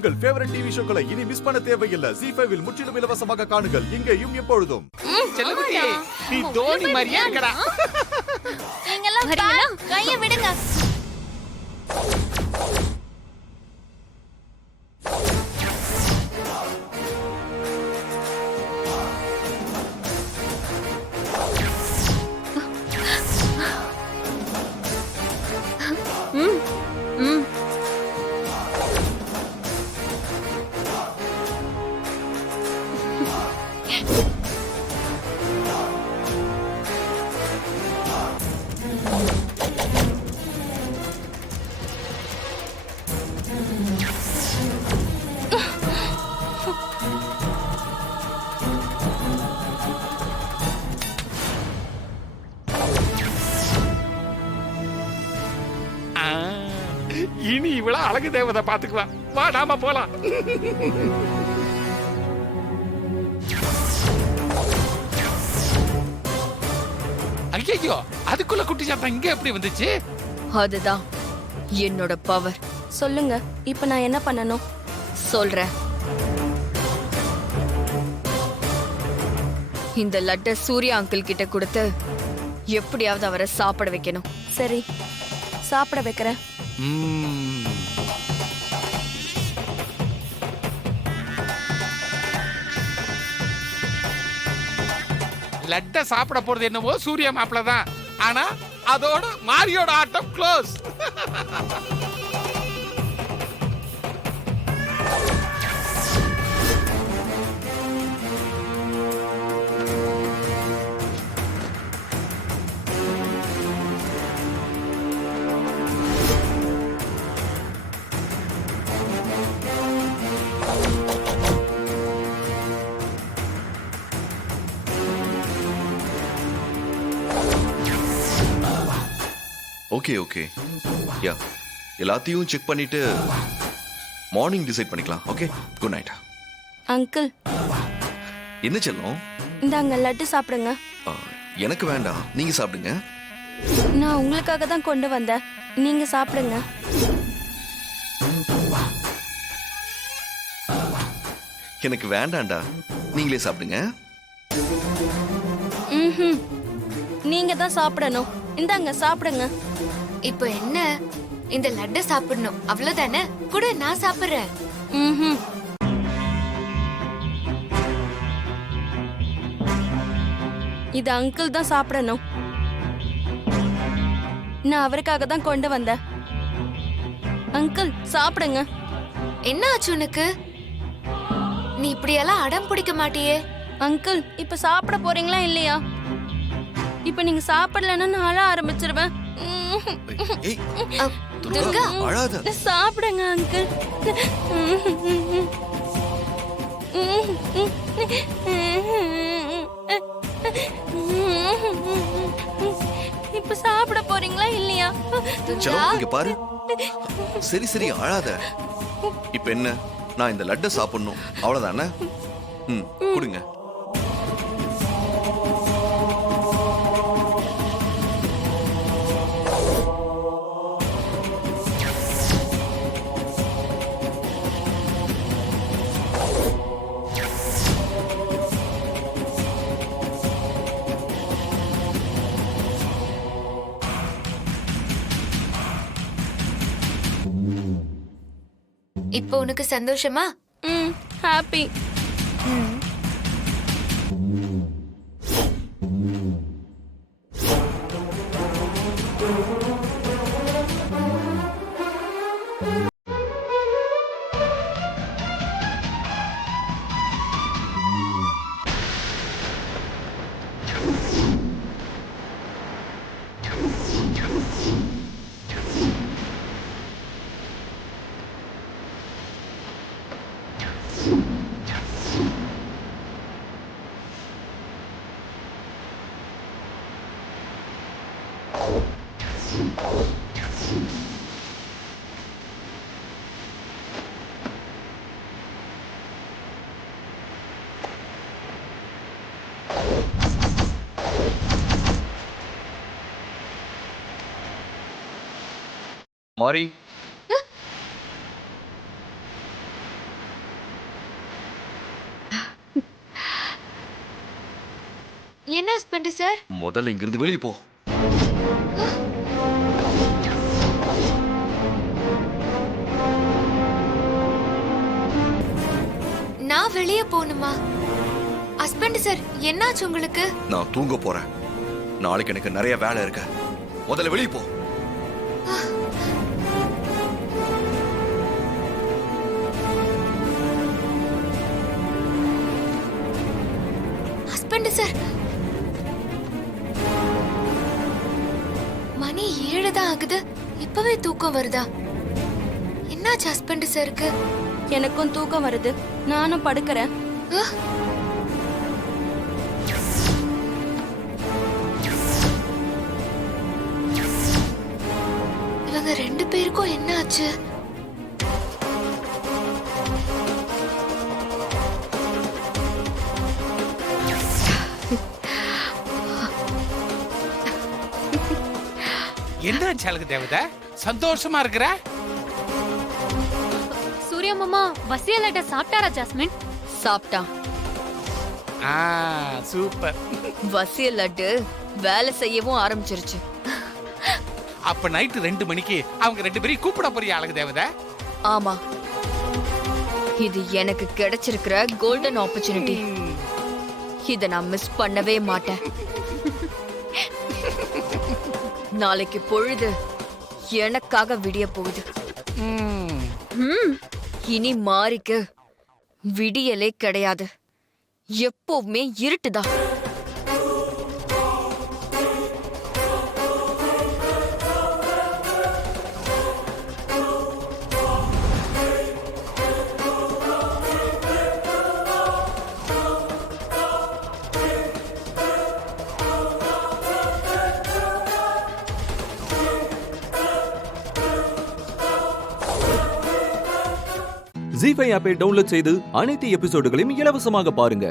உங்கள் favourite TV ஷோக்களை இனி miss பண்ண தேவையில்லை. ஜீ5 இல் முற்றிலும் இலவசமாக காணுங்கள், இங்கேயும் எப்பொழுதும். செல்லகுட்டி, நீ தோனி மாதிரியே இருக்கடா. நீங்கெல்லாம் வரீங்களா? கையை விடுங்க. இனி இவ்வளவு அழகு தேவதை பாத்துக்குவா. வா நாம போலாம். ஐயோ, அதுக்குள்ள குட்டி சாத்தா இங்க எப்படி வந்துச்சு? அதுதான் என்னோட பவர். சொல்லுங்க, இப்ப நான் என்ன பண்ணணும்? சொல்றேன். இந்த லட்டை சூர்யா அங்கிள் கிட்ட கொடுத்து எப்படியாவது அவரை சாப்பிட வைக்கணும். சரி, சாப்பிட வைக்கிறேன். லட்ட சாப்பிட போறது என்னவோ சூர்யா மாப்பிள தான். ஆனா அதோட மாரியோட ஆட்டம் க்ளோஸ். ஓகே ஓகே, யா, எல்லாத்தையும் செக் பண்ணிட்டு மார்னிங் டிசைட் பண்ணிக்கலாம். Okay, good night. அங்கிள், என்ன செல்லம்? இந்தாங்க லட்டு சாப்பிடுங்க. எனக்கு வேண்டாம், நீங்க சாப்பிடுங்க. நான் உங்களுக்காக தான் கொண்டு வந்தேன், நீங்க சாப்பிடுங்க. எனக்கு வேண்டாம்டா, நீங்களே சாப்பிடுங்க. நீங்க தான் சாப்பிடணும். இந்தாங்க சாப்பிடுங்க. இப்போ என்ன, இந்த லட்டை சாப்பிடணும் அவ்வளவுதானே? கூட நான் சாப்பிடுறேன். இது அங்கிள் தான் சாப்பிடணும். நான் அவருக்காக தான் கொண்டு வந்தேன். அங்கிள் சாப்பிடுங்க. என்ன ஆச்சு உனக்கு? நீ இப்படியெல்லாம் அடம் பிடிக்க மாட்டியே. அங்கிள், இப்ப சாப்பிட போறீங்களா இல்லையா? இப்ப நீங்க சாப்பிடலன்னா நான் அழ ஆரம்பிச்சிருவேன். துர்கா, சாப்பிடுங்க அங்கிள். இப்ப சாப்பிட போறீங்களா இல்லையா? பாரு, சரி சரி அழாத. இப்ப என்ன, நான் இந்த லட்டை சாப்பிடணும் அவ்வளவுதானே? கொடுங்க. இப்போ உனக்கு சந்தோஷமா? ஹாப்பி. மாரி, என்ன ஹஸ்பண்ட் சார்? முதல்ல இங்கிருந்து வெளியே போ. நான் வெளியே போகணுமா? ஹஸ்பண்ட் சார், என்னாச்சு உங்களுக்கு? நான் தூங்க போறேன். நாளைக்கு எனக்கு நிறைய வேலை இருக்கு. முதல்ல வெளியே போ. ஹஸ்பண்ட் சார், மணி 7 தான் ஆகுது. இப்பவே தூக்கம் வருதா? என்னாச்சு ஹஸ்பண்ட் சாருக்கு? எனக்கும் தூக்கம் வருது, நானும் படுக்கிறேன். அஹ், இவங்க 2 பேருக்கும் என்ன ஆச்சு? என்ன அழகு தேவதை, சந்தோஷமா இருக்கிற? சூர்யா மாமா வசிய லட்ட சாப்பிட்டாரா ஜாஸ்மின்? சாப்பிட்டான். சூப்பர். வசிய லட்டு வேலை செய்யவும் ஆரம்பிச்சிருச்சு. அப்ப நைட்டு 2 மணிக்கு அவங்க 2 பேரையும் கூப்பிட போறியா அழகு தேவதை? ஆமா, இது எனக்கு கிடைச்சிருக்கிற கோல்டன் ஆப்பர்ச்சுனிட்டி. இத நான் மிஸ் பண்ணவே மாட்டேன். நாளைக்கு பொழுது எனக்காக விடிய போகுது. இனி மாறிக்கு விடியலே கிடையாது, எப்பவுமே இருட்டுதான். ஜீ5 ஆப்பை டவுன்லோட் செய்து அனைத்து எபிசோடுகளையும் இலவசமாக பாருங்க.